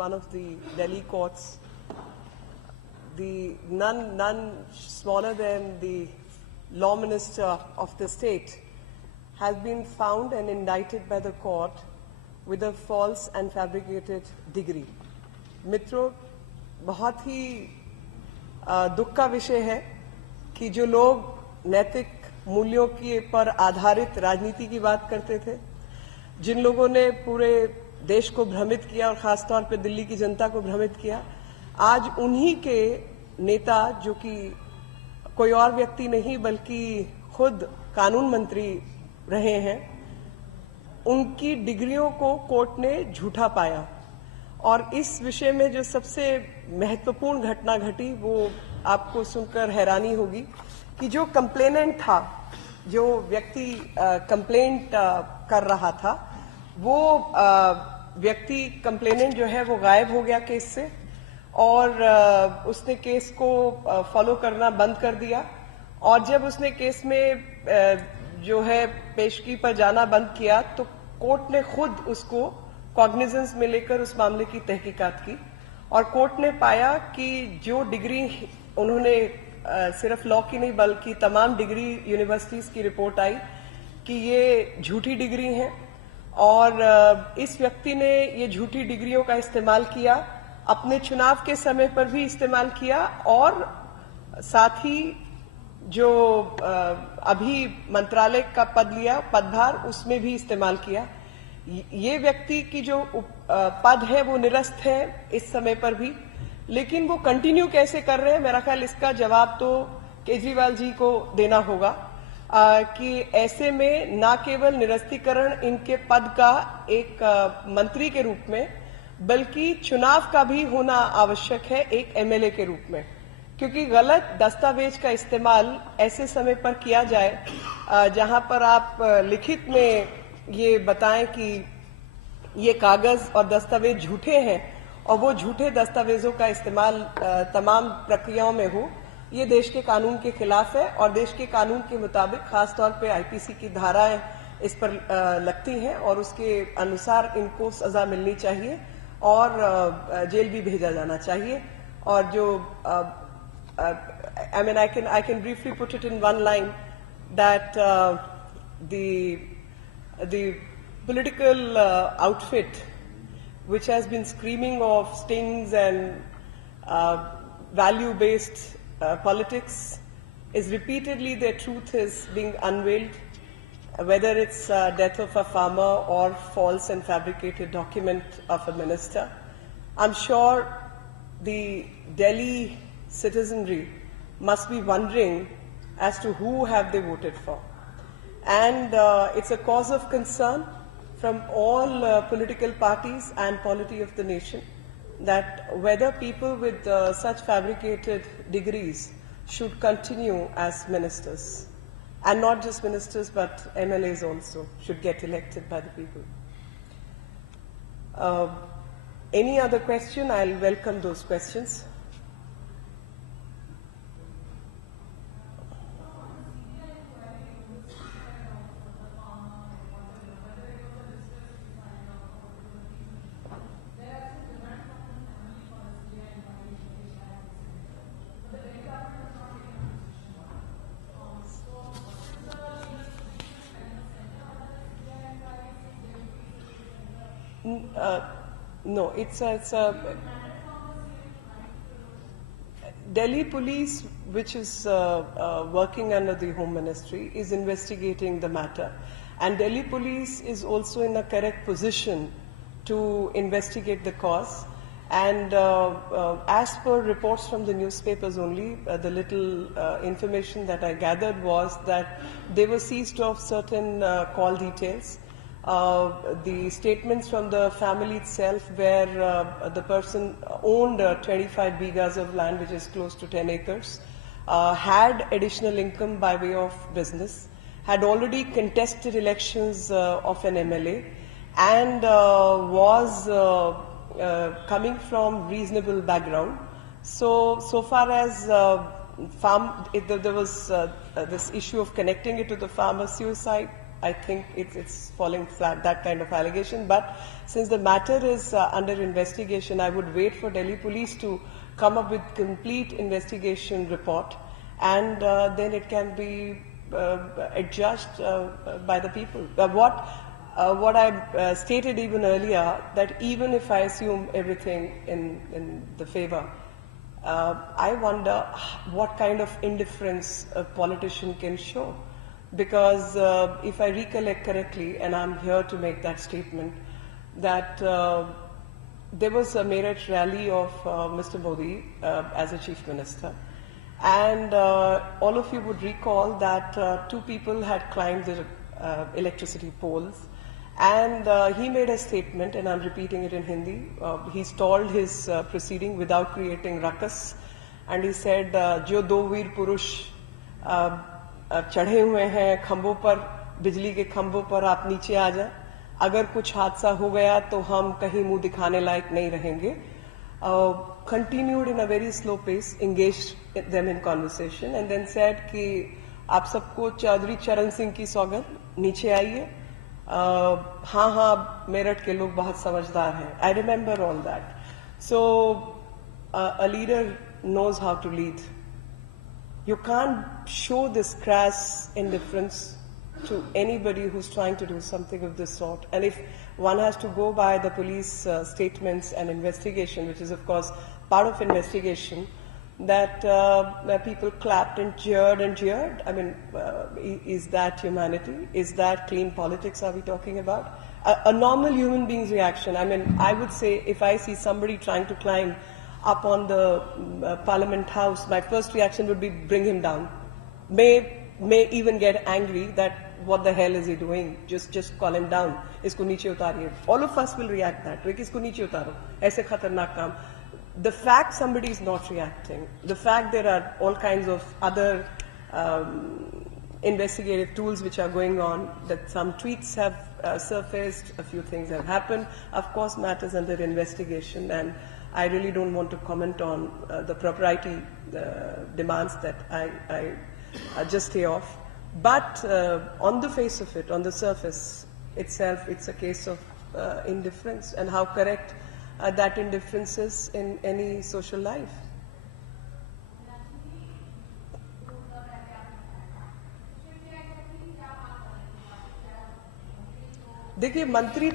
one of the Delhi courts. None smaller than the law minister of the state has been found and indicted by the court with a false and fabricated degree. मित्रों, बहुत ही दुख का विषय है कि जो लोग नैतिक मूल्यों के पर आधारित राजनीति की बात करते थे, जिन लोगों ने पूरे देश को भ्रमित किया और खासतौर पर दिल्ली की जनता को भ्रमित किया, आज उन्हीं के नेता, जो कि कोई और व्यक्ति नहीं बल्कि खुद कानून मंत्री रहे हैं, उनकी डिग्रियों को कोर्ट ने झूठा पाया। और इस विषय में जो सबसे महत्वपूर्ण घटना घटी वो आपको सुनकर हैरानी होगी कि जो कंप्लेनेंट था, जो व्यक्ति कंप्लेंट कर रहा था, वो व्यक्ति कंप्लेनेंट जो है वो गायब हो गया केस से और उसने केस को फॉलो करना बंद कर दिया। और जब उसने केस में जो है पेशगी पर जाना बंद किया तो कोर्ट ने खुद उसको कॉग्निजेंस में लेकर उस मामले की तहकीकात की और कोर्ट ने पाया कि जो डिग्री उन्होंने सिर्फ लॉ की नहीं बल्कि तमाम डिग्री यूनिवर्सिटीज की रिपोर्ट आई कि ये झूठी डिग्री हैं और इस व्यक्ति ने ये झूठी डिग्रियों का इस्तेमाल किया, अपने चुनाव के समय पर भी इस्तेमाल किया और साथ ही जो अभी मंत्रालय का पद लिया, पदभार, उसमें भी इस्तेमाल किया। ये व्यक्ति की जो पद है वो निरस्त है इस समय पर भी, लेकिन वो कंटिन्यू कैसे कर रहे हैं, मेरा ख्याल इसका जवाब तो केजरीवाल जी को देना होगा कि ऐसे में न केवल निरस्तीकरण इनके पद का एक मंत्री के रूप में बल्कि चुनाव का भी होना आवश्यक है एक एमएलए के रूप में, क्योंकि गलत दस्तावेज का इस्तेमाल ऐसे समय पर किया जाए जहां पर आप लिखित में ये बताएं कि ये कागज और दस्तावेज झूठे हैं और वो झूठे दस्तावेजों का इस्तेमाल तमाम प्रक्रियाओं में हो, ये देश के कानून के खिलाफ है और देश के कानून के मुताबिक खासतौर पे आईपीसी की धाराएं इस पर लगती हैं और उसके अनुसार इनको सजा मिलनी चाहिए और जेल भी भेजा जाना चाहिए। और जो I mean, I can briefly put it in one line that the political outfit, which has been screaming of stings and value-based politics, is repeatedly their truth is being unveiled, whether it's death of a farmer or false and fabricated document of a minister. I'm sure the Delhi citizenry must be wondering as to who have they voted for. And it's a cause of concern from all political parties and polity of the nation that whether people with such fabricated degrees should continue as ministers. And not just ministers, but MLAs also should get elected by the people. Any other question? I'll welcome those questions. No, it's a Delhi police, which is working under the Home Ministry, is investigating the matter, and Delhi police is also in a correct position to investigate the cause. And as per reports from the newspapers only, the little information that I gathered was that they were seized of certain call details. The statements from the family itself, where the person owned 25 bighas of land, which is close to 10 acres, had additional income by way of business, had already contested elections of an MLA, and was coming from reasonable background. So far as there was this issue of connecting it to the farmer suicide, I think it's falling flat, that kind of allegation. But since the matter is under investigation, I would wait for Delhi police to come up with complete investigation report, and then it can be adjudged by the people. What I stated even earlier, that even if I assume everything in the favor, I wonder what kind of indifference a politician can show. Because if I recollect correctly, and I'm here to make that statement, that there was a Meerut rally of Mr. Modi as a chief minister, and all of you would recall that two people had climbed the electricity poles, and he made a statement, and I'm repeating it in Hindi. He stalled his proceeding without creating ruckus, and he said, "Jo do veer purush चढ़े हुए हैं खंभों पर, बिजली के खंभों पर, आप नीचे आ जाए, अगर कुछ हादसा हो गया तो हम कहीं मुंह दिखाने लायक नहीं रहेंगे." Continued in a very slow pace, engaged them in conversation, and then said कि आप सबको चौधरी चरण सिंह की सौगंध, नीचे आइए, हाँ हाँ मेरठ के लोग बहुत समझदार हैं. I remember all that. So a leader knows how to lead. You can't show this crass indifference to anybody who's trying to do something of this sort. And if one has to go by the police statements and investigation, which is of course part of investigation, that people clapped and jeered. I mean, is that humanity? Is that clean politics are we talking about? A normal human being's reaction. I mean, I would say if I see somebody trying to climb up on the Parliament House, my first reaction would be bring him down. May even get angry that what the hell is he doing? Just call him down. Isko niche utariye. All of us will react that way. Isko niche utaro. Aise khatarnak kaam. The fact somebody is not reacting, the fact there are all kinds of other investigative tools which are going on, that some tweets have surfaced, a few things have happened, of course matters under investigation, and I really don't want to comment on the propriety demands that I just stay off. But on the face of it, on the surface itself, it's a case of indifference, and how correct that indifference is in any social life. देखिए, मंत्री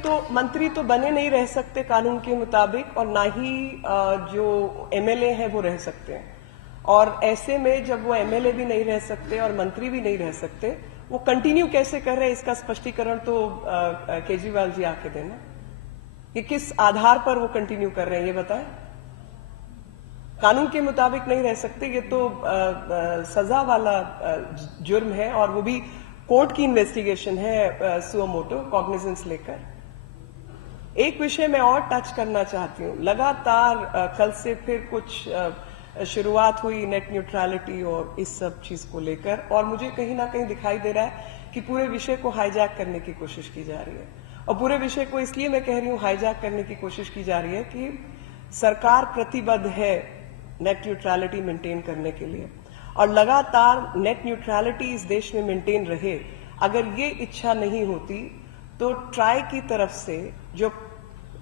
तो बने नहीं रह सकते कानून के मुताबिक, और ना ही जो एमएलए हैं वो रह सकते हैं. और ऐसे में जब वो एमएलए भी नहीं रह सकते और मंत्री भी नहीं रह सकते, वो कंटिन्यू कैसे कर रहे हैं इसका स्पष्टीकरण तो केजरीवाल जी आके देना. कि किस आधार पर वो कंटिन्यू कर रहे हैं ये बताएं. कानून के मुताबिक नहीं रह सकते, ये तो सजा वाला जुर्म है, और वो भी कोर्ट की इन्वेस्टिगेशन है, सुओ मोटो कॉग्निजेंस लेकर. एक विषय मैं और टच करना चाहती हूँ. लगातार कल से फिर कुछ शुरुआत हुई नेट न्यूट्रलिटी और इस सब चीज को लेकर, और मुझे कहीं ना कहीं दिखाई दे रहा है कि पूरे विषय को हाईजैक करने की कोशिश की जा रही है. और पूरे विषय को इसलिए मैं कह रही हूँ हाईजैक करने की कोशिश की जा रही है कि सरकार प्रतिबद्ध है नेट न्यूट्रलिटी मेंटेन करने के लिए, और लगातार नेट न्यूट्रलिटी इस देश में मेंटेन रहे. अगर ये इच्छा नहीं होती तो ट्राई की तरफ से जो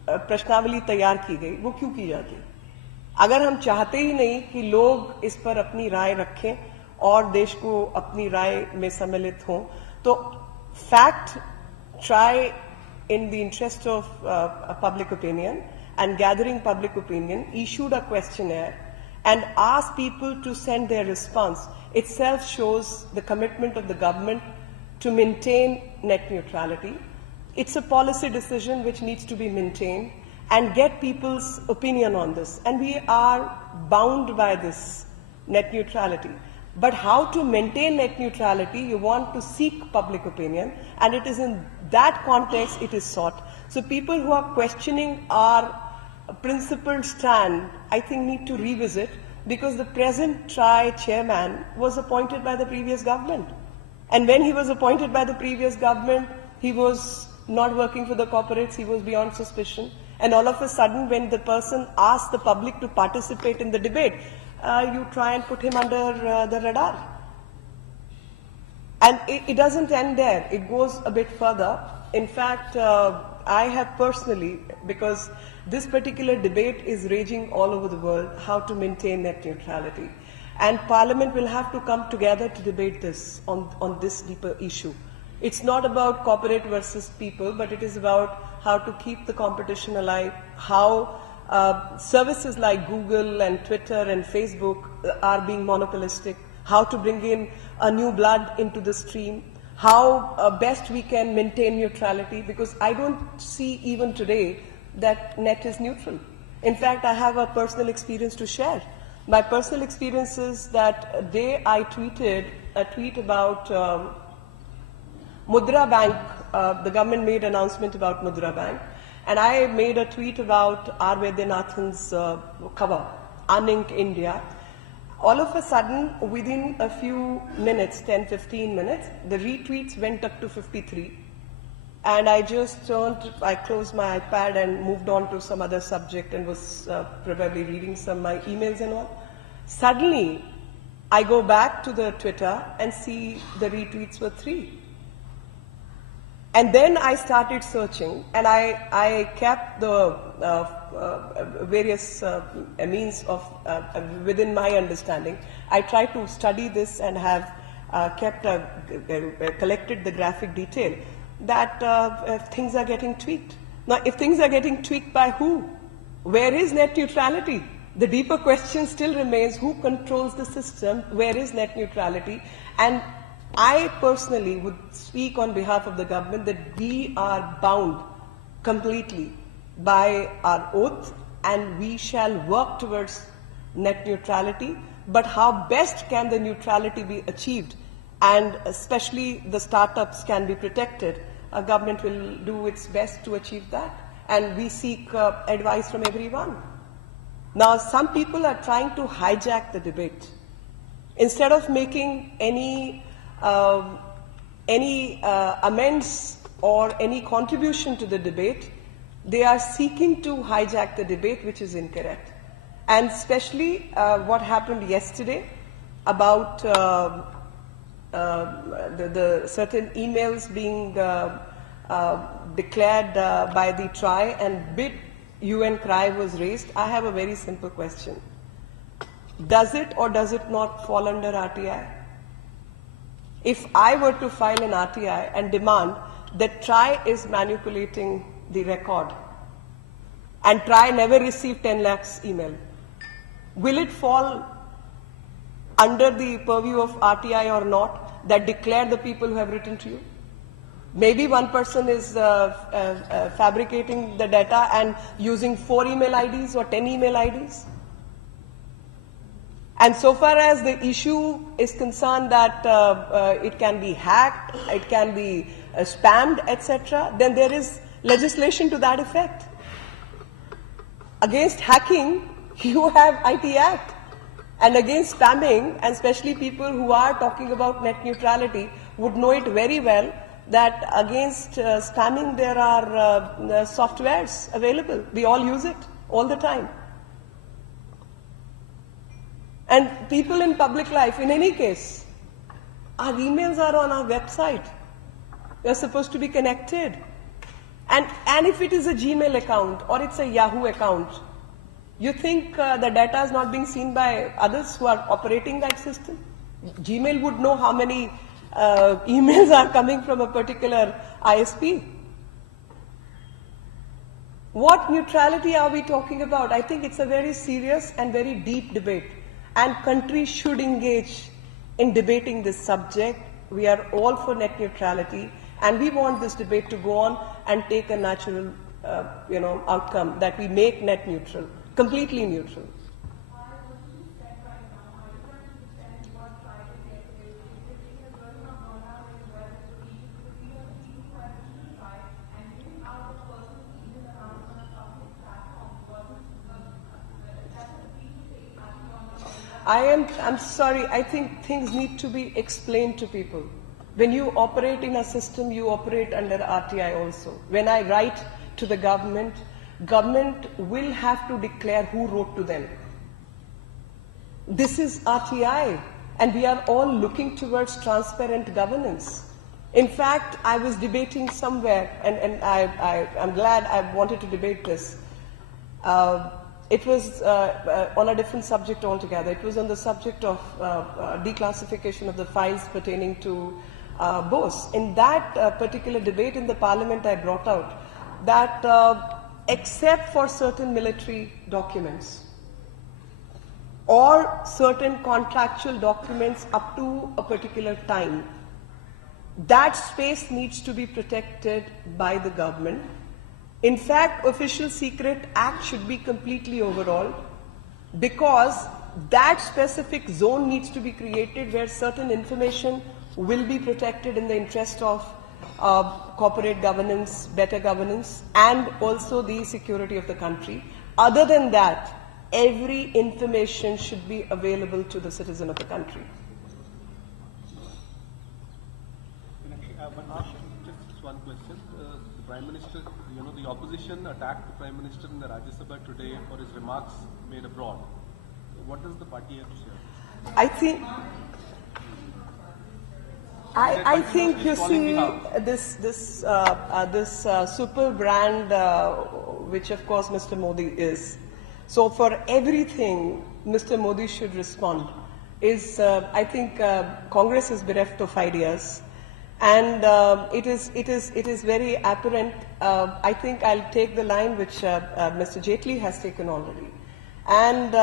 प्रश्नावली तैयार की गई वो क्यों की जाती? अगर हम चाहते ही नहीं कि लोग इस पर अपनी राय रखें और देश को अपनी राय में सम्मिलित हों, तो fact try in the interest of public opinion and gathering public opinion, issued a questionnaire and asked people to send their response, itself shows the commitment of the government to maintain net neutrality. It's a policy decision which needs to be maintained and get people's opinion on this. And we are bound by this net neutrality. But how to maintain net neutrality, you want to seek public opinion, and it is in that context it is sought. So people who are questioning our principled stand, I think need to revisit, because the present TRI chairman was appointed by the previous government. And when he was appointed by the previous government, he was not working for the corporates, he was beyond suspicion. And all of a sudden, when the person asked the public to participate in the debate, you try and put him under the radar. And it doesn't end there. It goes a bit further. In fact, I have personally, because this particular debate is raging all over the world, how to maintain net neutrality. And Parliament will have to come together to debate this on this deeper issue. It's not about corporate versus people, but it is about how to keep the competition alive, how services like Google and Twitter and Facebook are being monopolistic, how to bring in a new blood into the stream, how best we can maintain neutrality, because I don't see even today that net is neutral. In fact, I have a personal experience to share. My personal experience is that day I tweeted a tweet about Mudra Bank. The government made an announcement about Mudra Bank, and I made a tweet about R. Vaidyanathan's cover, Unink India. All of a sudden, within a few minutes, 10, 15 minutes, the retweets went up to 53. And I just I closed my iPad and moved on to some other subject and was probably reading some of my emails and all. Suddenly, I go back to the Twitter and see the retweets were 3. And then I started searching, and I kept the various means of, within my understanding. I tried to study this and have collected the graphic detail that things are getting tweaked. Now, if things are getting tweaked by who? Where is net neutrality? The deeper question still remains, who controls the system? Where is net neutrality? And I personally would speak on behalf of the government that we are bound completely by our oath, and we shall work towards net neutrality. But how best can the neutrality be achieved, and especially the startups can be protected? A government will do its best to achieve that, and we seek advice from everyone. Now, some people are trying to hijack the debate. Instead of making any amends or any contribution to the debate, they are seeking to hijack the debate, which is incorrect. And especially what happened yesterday about the certain emails being declared by the TRAI and big UN cry was raised. I have a very simple question. Does it or does it not fall under RTI? If I were to file an RTI and demand that TRAI is manipulating the record and TRAI never received 10 lakhs email, will it fall under the purview of RTI or not, that declare the people who have written to you? Maybe one person is fabricating the data and using 4 email IDs or 10 email IDs. And so far as the issue is concerned that it can be hacked, it can be spammed, etc., then there is legislation to that effect. Against hacking, you have IT Act. And against spamming, and especially people who are talking about net neutrality would know it very well, that against spamming there are softwares available. We all use it all the time. And people in public life, in any case, our emails are on our website. We are supposed to be connected. And if it is a Gmail account or it's a Yahoo account, you think the data is not being seen by others who are operating that system? Gmail would know how many emails are coming from a particular ISP. What neutrality are we talking about? I think it's a very serious and very deep debate. And countries should engage in debating this subject. We are all for net neutrality, and we want this debate to go on and take a natural, outcome, that we make net neutral, completely neutral. I'm sorry, I think things need to be explained to people. When you operate in a system, you operate under RTI also. When I write to the government, government will have to declare who wrote to them. This is RTI. and we are all looking towards transparent governance. In fact, I was debating somewhere, and I'm glad I wanted to debate this. It was on a different subject altogether. It was on the subject of declassification of the files pertaining to Bose. In that particular debate in the parliament, I brought out that except for certain military documents or certain contractual documents up to a particular time, that space needs to be protected by the government. In fact, Official Secret Act should be completely overhauled, because that specific zone needs to be created where certain information will be protected in the interest of corporate governance, better governance, and also the security of the country. Other than that, every information should be available to the citizen of the country. Just one question. The Prime Minister, the opposition attacked the Prime Minister in the Rajya Sabha today for his remarks made abroad. What does the party have to say? I think you see this super brand, which of course Mr. Modi is. So for everything, Mr. Modi should respond. I think Congress is bereft of ideas, and it is very apparent. I think I'll take the line which Mr. Jaitley has taken already, and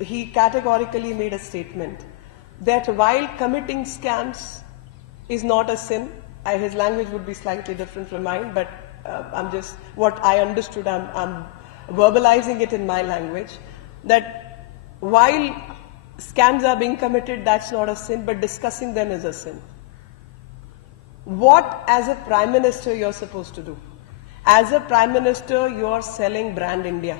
he categorically made a statement that while committing scams is not a sin. His language would be slightly different from mine, but I'm just what I understood. I'm verbalizing it in my language, that while scams are being committed, that's not a sin, but discussing them is a sin. What, as a Prime Minister, you're supposed to do? As a Prime Minister, you're selling brand India.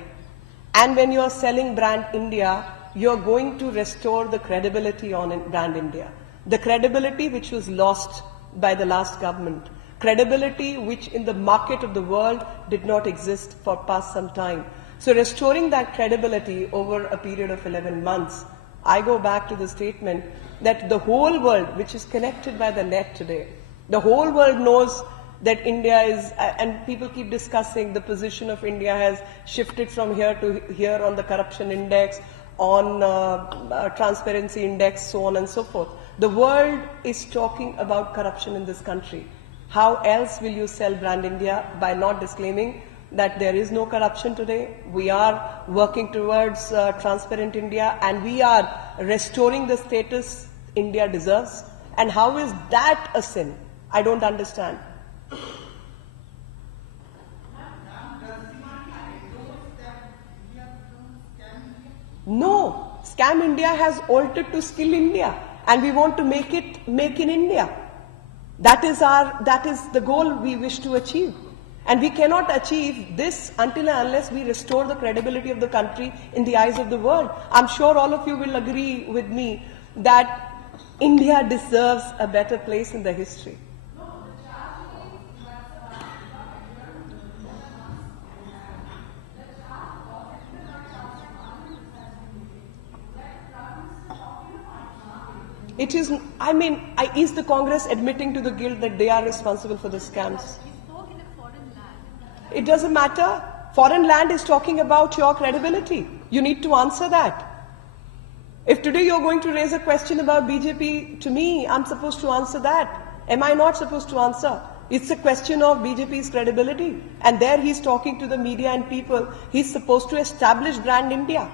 And when you're selling brand India, you're going to restore the credibility on brand India. The credibility which was lost by the last government. Credibility which in the market of the world did not exist for past some time. So restoring that credibility over a period of 11 months, I go back to the statement that the whole world, which is connected by the net today, the whole world knows that India is, and people keep discussing the position of India has shifted from here to here on the corruption index, on transparency index, so on and so forth. The world is talking about corruption in this country. How else will you sell brand India by not disclaiming that there is no corruption today? We are working towards transparent India, and we are restoring the status India deserves. And how is that a sin? I don't understand. No, Scam India has altered to Skill India, and we want to make it Make in India. That is the goal we wish to achieve. And we cannot achieve this until and unless we restore the credibility of the country in the eyes of the world. I'm sure all of you will agree with me that India deserves a better place in the history. It is, I mean, is the Congress admitting to the guilt that they are responsible for the scams? He spoke in a foreign land. It doesn't matter. Foreign land is talking about your credibility. You need to answer that. If today you're going to raise a question about BJP to me, I'm supposed to answer that. Am I not supposed to answer? It's a question of BJP's credibility. And there he's talking to the media and people. He's supposed to establish brand India.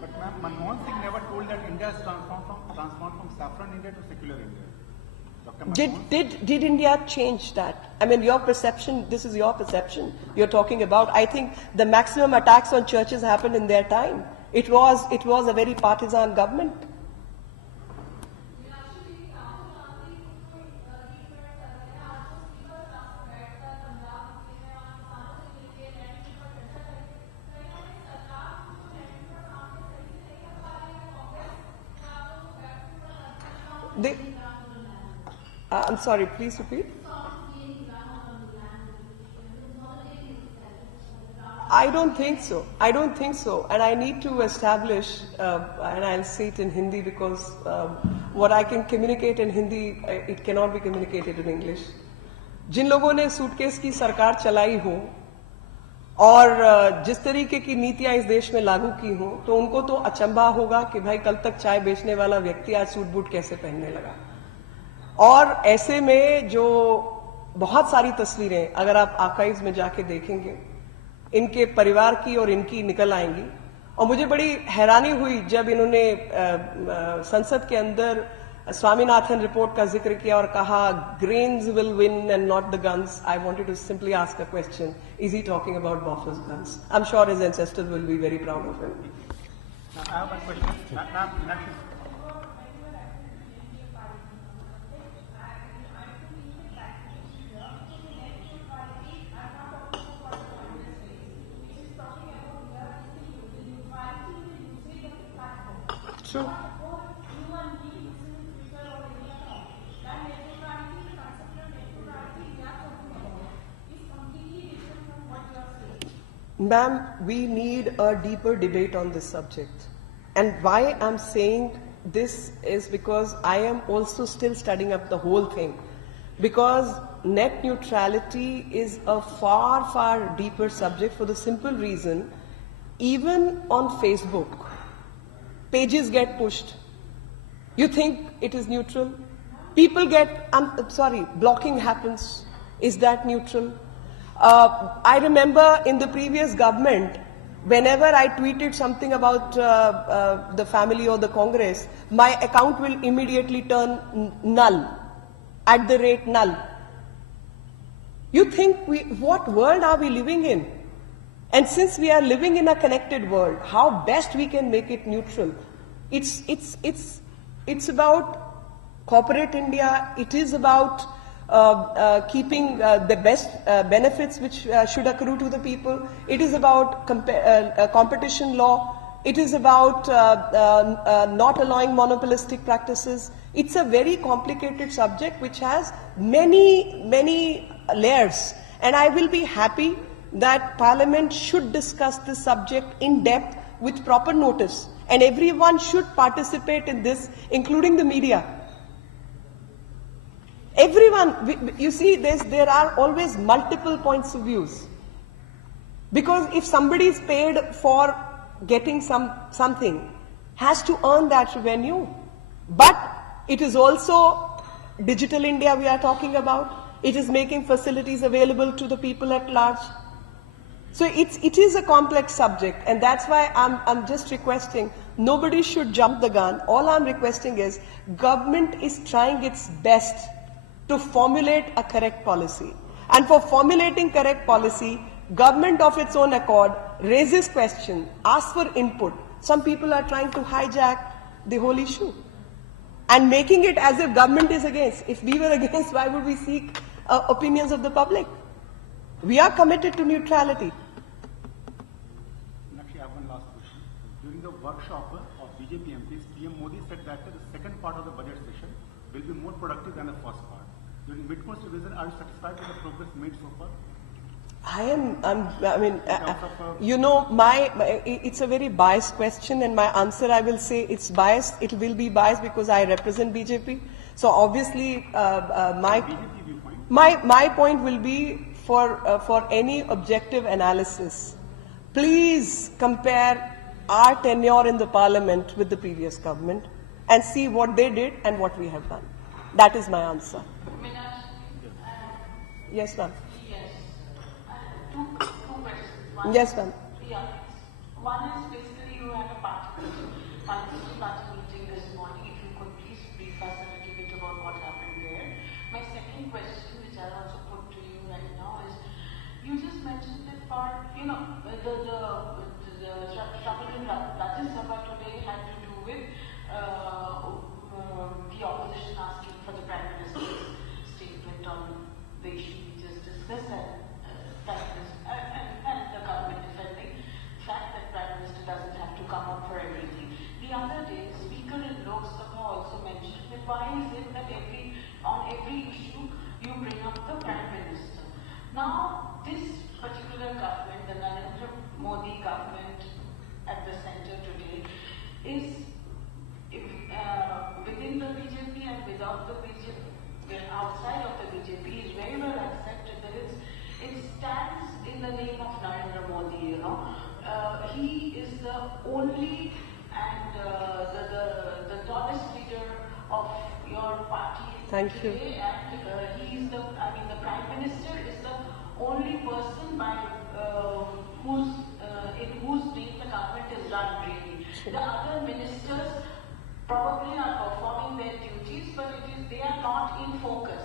But ma'am, Manmohan Singh never told that India is transformed from saffron India to secular India. Did India change that? I mean, your perception, this is your perception you're talking about. I think the maximum attacks on churches happened in their time. It was a very partisan government. I'm sorry, please repeat. I don't think so. I don't think so. And I need to establish, and I'll say it in Hindi because what I can communicate in Hindi, it cannot be communicated in English. जिन लोगों ने suitcase की सरकार चलाई हो और जिस तरीके की नीतियां इस देश में लागू की हो, तो उनको तो अचंभा होगा कि भाई कल तक चाय बेचने वाला व्यक्ति आज सूट बूट कैसे पहनने लगा। और ऐसे में जो बहुत सारी तस्वीरें अगर आप आर्काइव्स में जाके देखेंगे, इनके परिवार की और इनकी निकल आएंगी। और मुझे बड़ी हैरानी हुई जब इन्होंने संसद के अंदर स्वामीनाथन रिपोर्ट का जिक्र किया और कहा grains will win and not the guns. I wanted to simply ask a question, is he talking about Bofors guns? I am sure his ancestors will be very proud of him. I have one question. Meenakshi. True. Ma'am, we need a deeper debate on this subject. And why I'm saying this is because I am also still studying up the whole thing. Because net neutrality is a far, far deeper subject for the simple reason, even on Facebook, pages get pushed. You think it is neutral? People get, blocking happens. Is that neutral? I remember in the previous government, whenever I tweeted something about the family or the Congress, my account will immediately turn null, @null. You think what world are we living in? And since we are living in a connected world, how best we can make it neutral? It's about corporate India. It is about keeping the best benefits which should accrue to the people. It is about competition law. It is about not allowing monopolistic practices. It's a very complicated subject which has many, many layers. And I will be happy that Parliament should discuss this subject in depth with proper notice. And everyone should participate in this, including the media. Everyone, you see, there are always multiple points of views. Because if somebody is paid for getting something, has to earn that revenue. But it is also digital India we are talking about. It is making facilities available to the people at large. So it is a complex subject, and that's why I'm just requesting, nobody should jump the gun. All I'm requesting is, government is trying its best to formulate a correct policy. And for formulating correct policy, government of its own accord raises questions, asks for input. Some people are trying to hijack the whole issue and making it as if government is against. If we were against, why would we seek opinions of the public? We are committed to neutrality. Actually, I have one last question. During the workshop of BJP MPs, PM Modi said that the second part of the budget session will be more productive than the first part. During mid-course revision, are you satisfied with the progress made so far? It's a very biased question, and my answer, I will say it's biased. It will be biased because I represent BJP. So obviously, my point will be for any objective analysis, please compare our tenure in the Parliament with the previous government and see what they did and what we have done. That is my answer. Yes, ma'am. Yes. Two questions. Yes, ma'am. One is basically you had a party meeting this morning. If you could please brief us a little bit about what happened there. My second question, which I'll also put to you right now, is you just mentioned that part, the trouble in Rajya Sabha today had to do with the opposition asking for the Prime Minister's statement on the issue we just discussed, and the government defending the fact that Prime Minister doesn't have to come up for everything. The other day, Speaker in Lok Sabha also mentioned that why is it that on every issue you bring up the Prime Minister? Now, this particular government, the Narendra at the center today is within the BJP and without the BJP, outside of the BJP, is very well accepted that it stands in the name of Narendra Modi, you know. He is the only and the tallest leader of your party Thank you. today, and he is the Prime Minister is the only person by in whose name the government is run really. The other ministers probably are performing their duties, but they are not in focus.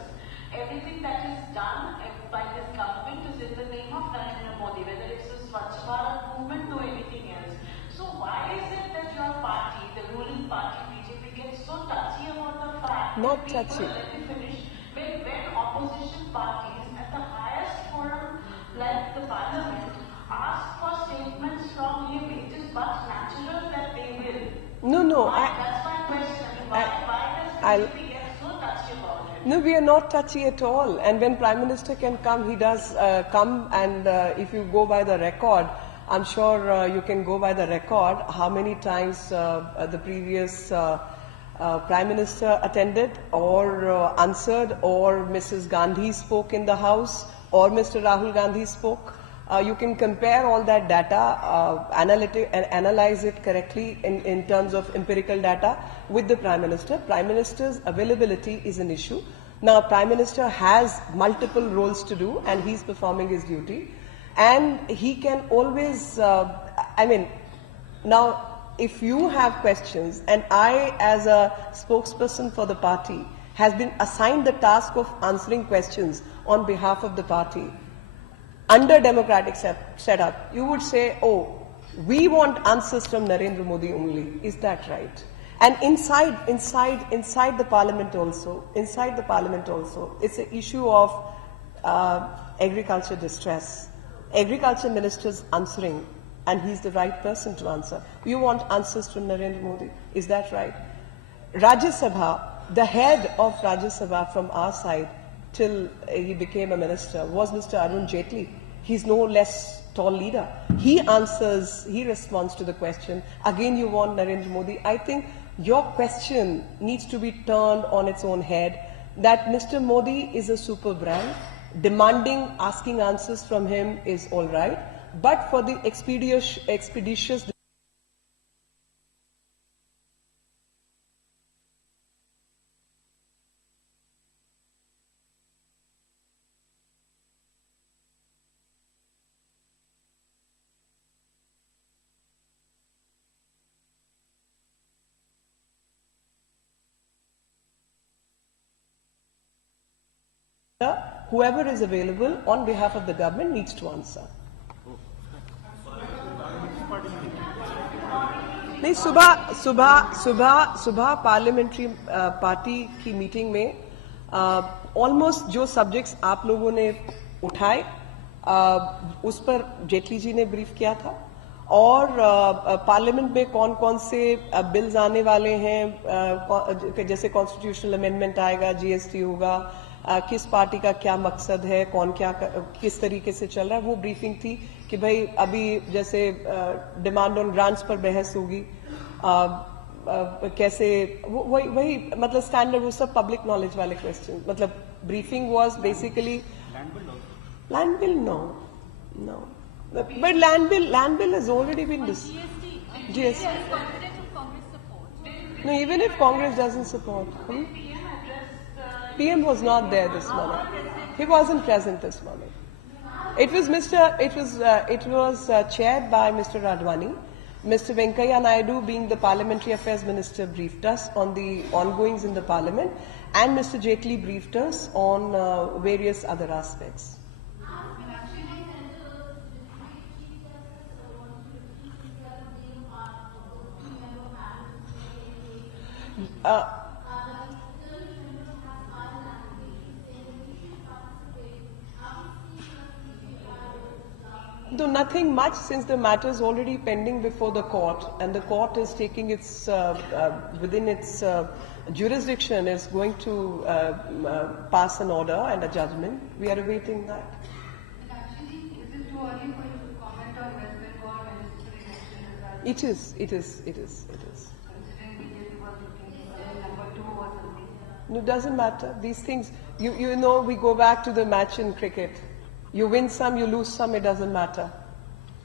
Everything that is done by this government is in the name of Narendra Modi, whether it's the Swachh Bharat movement or anything else. So why is it that your party, the ruling party BJP, gets so touchy about the fact Not that touchy. let me finish, when opposition parties at the highest forum like the parliament ask for statements from him, it is but natural that they will. No, That's my question. Why I'll- does BJP get so touchy about it? No, we are not touchy at all. And when Prime Minister can come, he does come. And if you go by the record, I'm sure you can go by the record how many times the previous Prime Minister attended or answered, or Mrs. Gandhi spoke in the House, or Mr. Rahul Gandhi spoke. You can compare all that data, analyze it correctly in terms of empirical data with the Prime Minister. Prime Minister's availability is an issue. Now, Prime Minister has multiple roles to do, and he's performing his duty. And he can always, now, if you have questions, and I, as a spokesperson for the party, has been assigned the task of answering questions on behalf of the party, under democratic setup, you would say, oh, we want answers from Narendra Modi only. Is that right? And inside the parliament also, it's an issue of agriculture distress. Agriculture minister's answering, and he's the right person to answer. You want answers from Narendra Modi. Is that right? Rajya Sabha, the head of Rajya Sabha from our side till he became a minister was Mr. Arun Jaitley. He's no less tall leader. He answers, he responds to the question. Again, you want Narendra Modi. I think your question needs to be turned on its own head, that Mr. Modi is a super brand. Demanding, asking answers from him is all right. But for the expeditious whoever is available on behalf of the government needs to answer. नहीं, सुबह parliamentary party की meeting में almost जो subjects आप लोगों ने उठाए उस पर जेटली जी ने ब्रीफ किया था, और पार्लियामेंट में कौन कौन से बिल्स आने वाले हैं, जैसे कॉन्स्टिट्यूशनल अमेंडमेंट आएगा, जीएसटी होगा, किस पार्टी का क्या मकसद है, कौन क्या किस तरीके से चल रहा है, वो ब्रीफिंग थी कि भाई अभी जैसे डिमांड ऑन ग्रांट्स पर बहस होगी, कैसे वही मतलब स्टैंडर्ड, वो सब पब्लिक नॉलेज वाले क्वेश्चन, मतलब briefing was basically land bill no but land bill has already been GST. No, even if Congress doesn't support, PM was not there this morning. He wasn't present this morning. It was chaired by Mr. Advani. Mr. Venkaiah Naidu, being the Parliamentary Affairs Minister, briefed us on the ongoings in the Parliament, and Mr. Jaitley briefed us on various other aspects. No, nothing much, since the matter is already pending before the court, and the court is taking its within its jurisdiction is going to pass an order and a judgment. We are awaiting that. But actually, is it too early for you to comment on West Bengal municipal election results? It is. Considering BJP was looking for number 2 or something. No, it doesn't matter. These things, you know, we go back to the match in cricket. You win some, you lose some, it doesn't matter.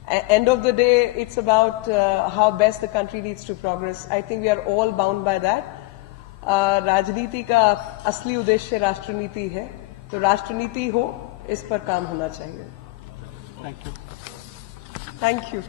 End of the day, it's about how best the country needs to progress. I think we are all bound by that. राजनीति का असली उद्देश्य राष्ट्रनीति है, तो राष्ट्रनीति हो, इस पर काम होना चाहिए. Thank you. Thank you.